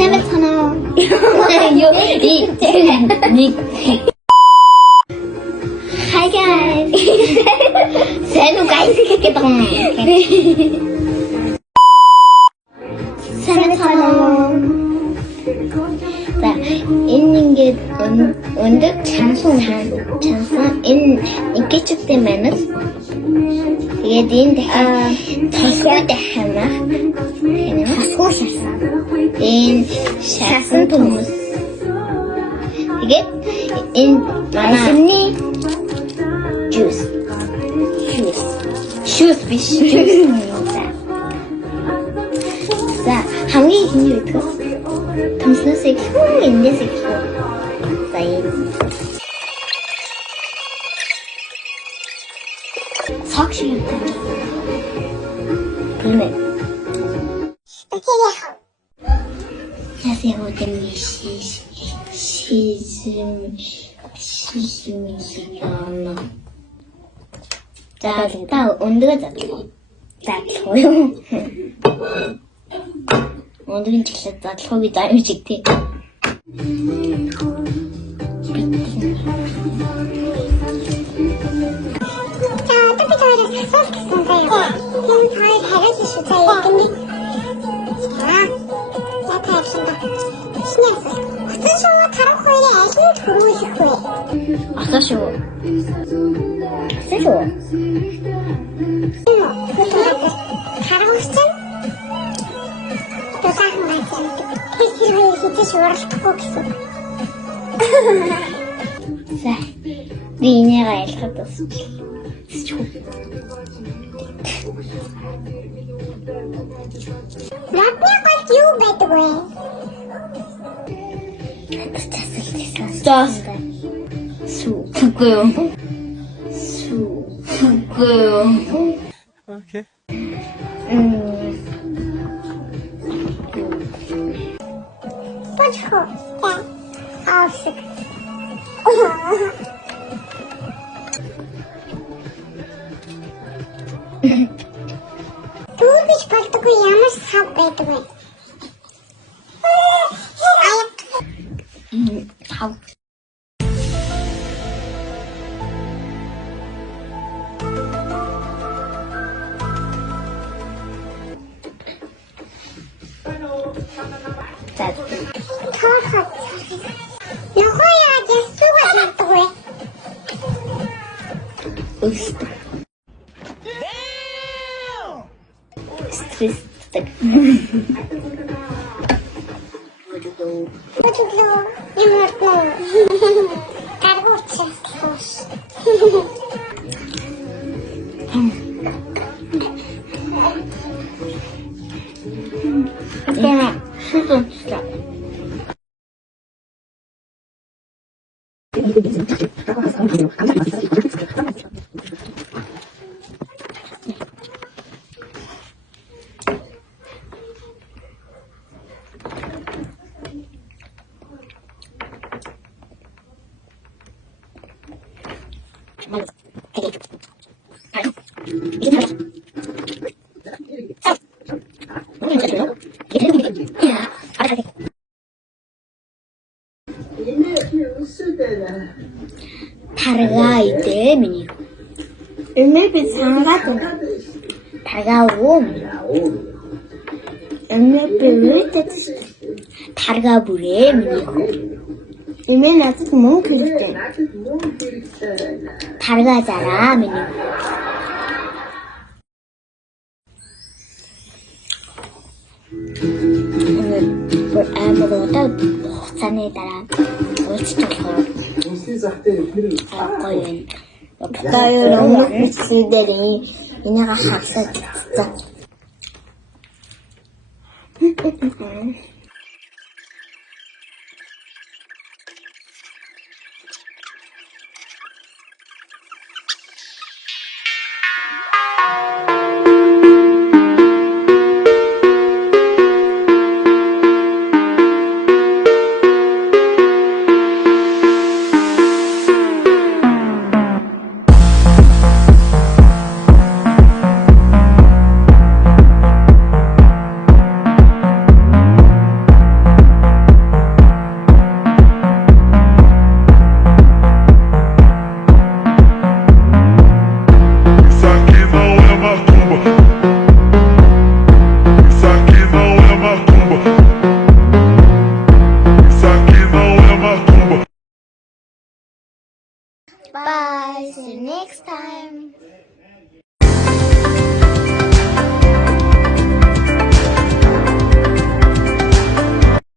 세메타나. Hi guys. Saya guys kita 세메타나. 자, 있는 게 언덕 장소 인기 쭉 때문에 이게 딘데 다소대 하나 다소샤사 인 샤슨 도무스 이게 인 마나니 주스 비시 자, 한개 힘이 있고 탐스너스의 효능인데 색소 사인 석시 그러네 안녕하세요 데미 시즈미시잖아 자 일단 온도가 작아요 오늘은 진짜 속이 너무 좋대. 자, 어떻게 저희를 소개했을까요? 지금 저희 배려주시죠, 근데 제가 나타났습니다. 신경 써요. 아사쇼와 다른 코일에 애신을 들어오실 거예요. 아사쇼. 그것도 다른 시점? 요사한 말씀. 헬스를 진짜 좋아하시고 있어. 자, 니네가 읽었어. Например, любит вы. 짰어. 수, 부끄요. 수, 부끄요. 오케이. Почему? Да. Алсик. Тубич бол такой ямар сав байдаг вэ? Хав. За. Тоохот. Нохоёо ястуугаа хийдэг вэ? Өстө. Стресстэй. Өдөглөө ямар нөө. Гаргууч хөөс. 그냥 수도 진짜. 다르가 이때 미니 MLB 상가도 다가오고 MLB를 다르가 부래 미니 MLB는 뭐 그랬대 다르가잖아 미니 오늘 아무거나 huxan에 따라 옳지도록 거연 가까이 너무 비치들이 이나가 학사 진짜 Bye. See you next time.